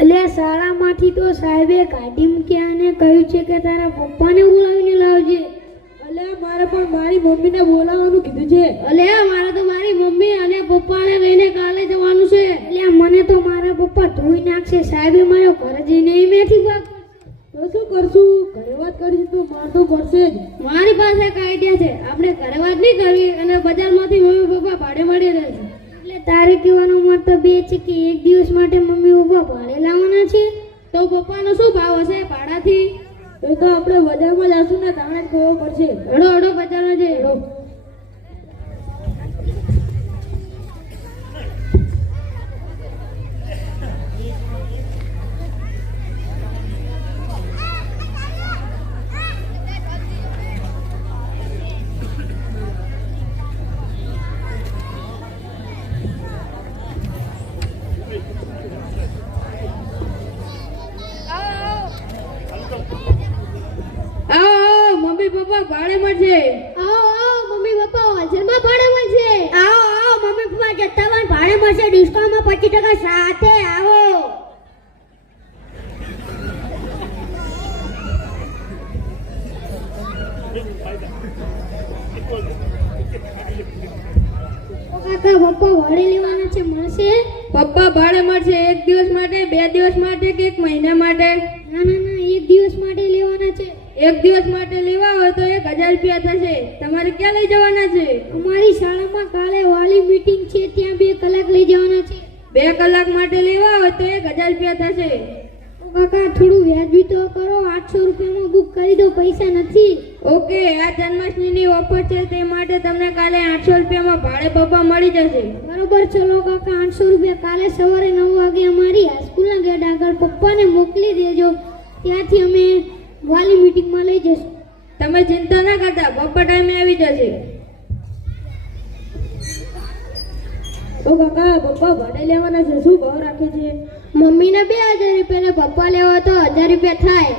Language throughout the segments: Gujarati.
અલ્યા શાળામાંથી તો સાહેબે કાઢી મૂક્યા અને કહ્યું છે કે તારા પપ્પાને બોલાવીને લાવજે. અલે મારે પણ મારી મમ્મીને બોલાવવાનું કીધું છે. અલ્યા મારે તો મારી મમ્મી અને પપ્પાને લઈને કાલે જવાનું છે. એટલે મને તો મારા પપ્પા ધોઈ નાખશે. સાહેબે મારો ઘરે જઈને મેથી પાક તો શું કરશું? ઘરે વાત કરીશું તો માર તો પડશે જ. મારી પાસે એક આઈડિયા છે. આપણે ઘરે વાત નહીં કરવી અને બજારમાંથી મમ્મી પપ્પા ભાડે મળી રહેશે. એટલે તારે કહેવાનો મતલબ બે છે કે એક દિવસ માટે મમ્મી પપ્પા તો પપ્પાનો શું ભાવ હશે? ભાડાથી? એ તો આપણે બજારમાં જશું ને જ ખબર પડશે. હડો હડો, બજારમાં જઈ હડો. ભાડે મળશે આવો આવો મમ્મી પપ્પા હોલસેલમાં ભાડે મળશે આવો આવો મમ્મી પપ્પા જથ્થાબંધ ભાડે મળશે ડિસ્કાઉન્ટમાં પચીસ ટકા સાથે આવો. કાકા પપ્પા ભાડે લેવાના છે મળશે? પપ્પા ભાડે મળશે એક દિવસ માટે બે દિવસ માટે કે એક મહિના માટે? ના ના ના એક દિવસ માટે લેવાના છે એક દિવસ માટે લેવા હોય તો એક હજાર રૂપિયા થશે. તમારે ક્યાં લઈ જવાના છે? અમારી શાળામાં કાલે વાલી મીટિંગ છે ત્યાં બે કલાક લઈ જવાના છે. બે કલાક માટે લેવા હોય તો એક હજાર રૂપિયા થશે. કાકા થોડું વ્યાજબી તો કરો. આઠસો રૂપિયામાં બુક કરી દો પૈસા નથી. ઓકે આ જન્માષ્ટમીની ઓફર છે તે માટે તમને કાલે આઠસો રૂપિયામાં ભાડે પપ્પા મળી જશે. બરોબર ચલો કાકા આઠસો રૂપિયા. કાલે સવારે નવ વાગે અમારી હાઈસ્કૂલના ગેટ આગળ પપ્પાને મોકલી દેજો. ત્યાંથી અમે વાલી મીટિંગમાં લઈ જશું. તમે ચિંતા ના કરતા પપ્પા ટાઈમે આવી જશે. ઓ કાકા પપ્પા ભાડે લેવાના છે શું ભાવ રાખે છે? મમ્મીને બે હજાર રૂપિયા ને પપ્પા લેવા તો હજાર રૂપિયા થાય.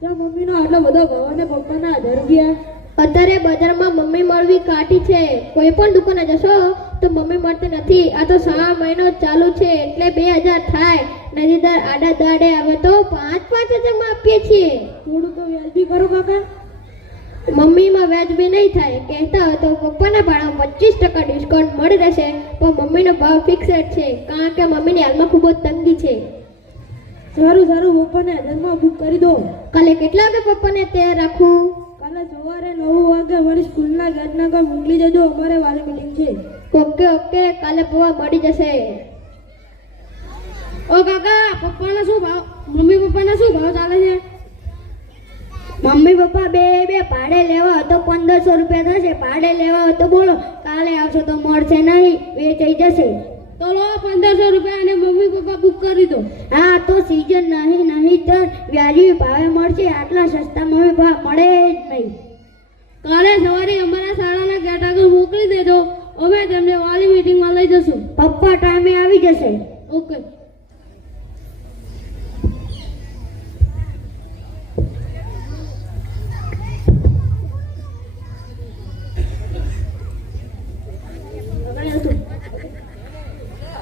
તો મમ્મીનો આટલો બધો ભાવ અને પપ્પાના હજાર રૂપિયા? અત્યારે બજારમાં મમ્મી મળવી કાઠી છે. કોઈ પણ દુકાને જશો? તો મમ્મી મળતી નથી આ તો સવા મહિનો ચાલુ છે એટલે બે હજાર થાય. નજીદાર આડા દાડે આવે તો પાંચ પાંચ હજારમાં આપીએ છીએ. થોડું તો વ્યાજબી કરો કાકા. મમ્મીમાં વ્યાજબી નહીં થાય કહેતા હોય તો પપ્પાના ભાડામાં પચીસ ટકા ડિસ્કાઉન્ટ મળી રહેશે પણ મમ્મીનો ભાવ ફિક્સ છે કારણ કે મમ્મીની હાલમાં ખૂબ જ તંગી છે. સારું સારું પપ્પાને હજારમાં બુક કરી દો. કાલે કેટલા વાગે પપ્પાને તૈયાર રાખું? કાલે સવારે નવ વાગે અમારી સ્કૂલના આગળ મોકલી જજો અમારે વાલી મિટિંગ છે. ઓકે ઓકે કાલે પપ્પા મળી જશે. ઓ કાકા પપ્પાનો શું ભાવ? મમ્મી પપ્પાના શું ભાવ ચાલે છે? મમ્મી પપ્પા બે બે ભાડે લેવા તો પંદરસો રૂપિયા થશે. ભાડે લેવા હતો તો બોલો કાલે આવશો તો મળશે નહીં વેચાઈ જશે. તો લો પંદરસો રૂપિયા અને મમ્મી પપ્પા બુક કરી દો. હા તો સીઝન નહીં નહીં તો વ્યાજબી ભાવે મળશે. આટલા સસ્તા મમ્મી પપ્પા મળે જ નહીં. કાલે સવારે અમારા અમે તેમને વાલી મીટિંગમાં લઈ જશું. પપ્પા ટાઈમે આવી જશે. ઓકે.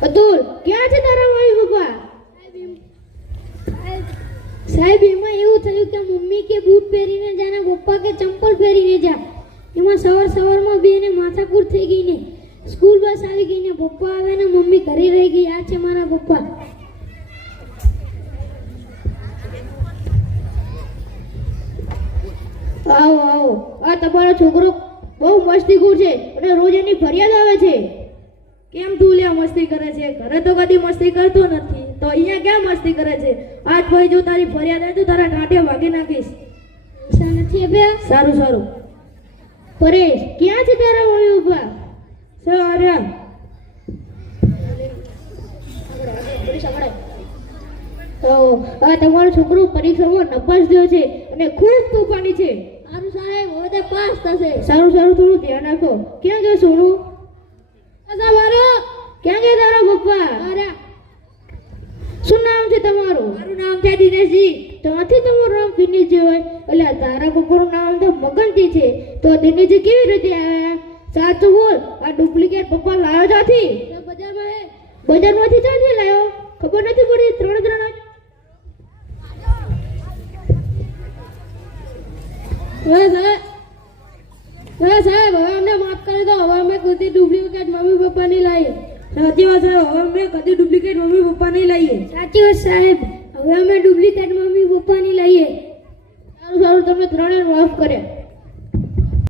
અતુલ ક્યાં છે તારા મમ્મી પપ્પા? સાહેબ એમાં એવું થયું કે મમ્મી કે બૂટ પહેરીને જા ને પપ્પા કે ચંપલ પહેરીને જા. એમાં સવાર સવારમાં બેને માથાકૂટ થઈ ગઈ ને સ્કૂલ બસ આવી ગઈ ને પપ્પા આવે ને મમ્મી ઘરે રહી ગઈ. આ છે મારા પપ્પા. આવો આવો. આ તમારો છોકરો બહુ મસ્તીખોર છે અને રોજ એની ફરિયાદ આવે છે. કેમ તું લ્યા મસ્તી કરે છે? ઘરે તો કદી મસ્તી કરતો નથી. તો અહીંયા ક્યાં મસ્તી કરે છે? આજ ભાઈ જો તારી ફરિયાદ આવે તો તારા ટાંટે વાગી નાખીશ. નથી સારું સારું. પરેશ ક્યાં છે તારા મમ્મી પપ્પા સર આર્યા તો આ તમારો છોકરો પરીક્ષામાં નપાસ થયો છે અને ખૂબ તોફાની છે. સારું સાહેબ હવે તે પાસ થશે. સારું સારું થોડું ધ્યાન રાખો. ક્યાં ગયો સોનું? મારો. ક્યાં ગયા તારા પપ્પા? અરે શું નામ છે તમારું? મારું નામ છે દિનેશજી. ત્યાંથી તમારું નામ દિનેશજી હોય? એટલે તારા પપ્પાનું નામ તો મગનજી છે. તો દિનેશજી કેવી રીતે આવ્યા સાચું બોલ આ ડુપ્લિકેટ પપ્પા લાવ્યો જાથી બજારમાં બજારમાંથી જાથી લાવ્યો ખબર નથી પડી ત્રણ ત્રણ સાહેબ હવે અમને માફ કરી દો હવે અમે કદી ડુપ્લિકેટ મમ્મી પપ્પા નહીં સાચી વાત સાહેબ હવે અમે કદી ડુપ્લિકેટ મમ્મી પપ્પા નહીં સાચી વાત સાહેબ હવે અમે ડુપ્લિકેટ મમ્મી પપ્પા લાવીએ સારું સારું તમે ત્રણે માફ કર્યા.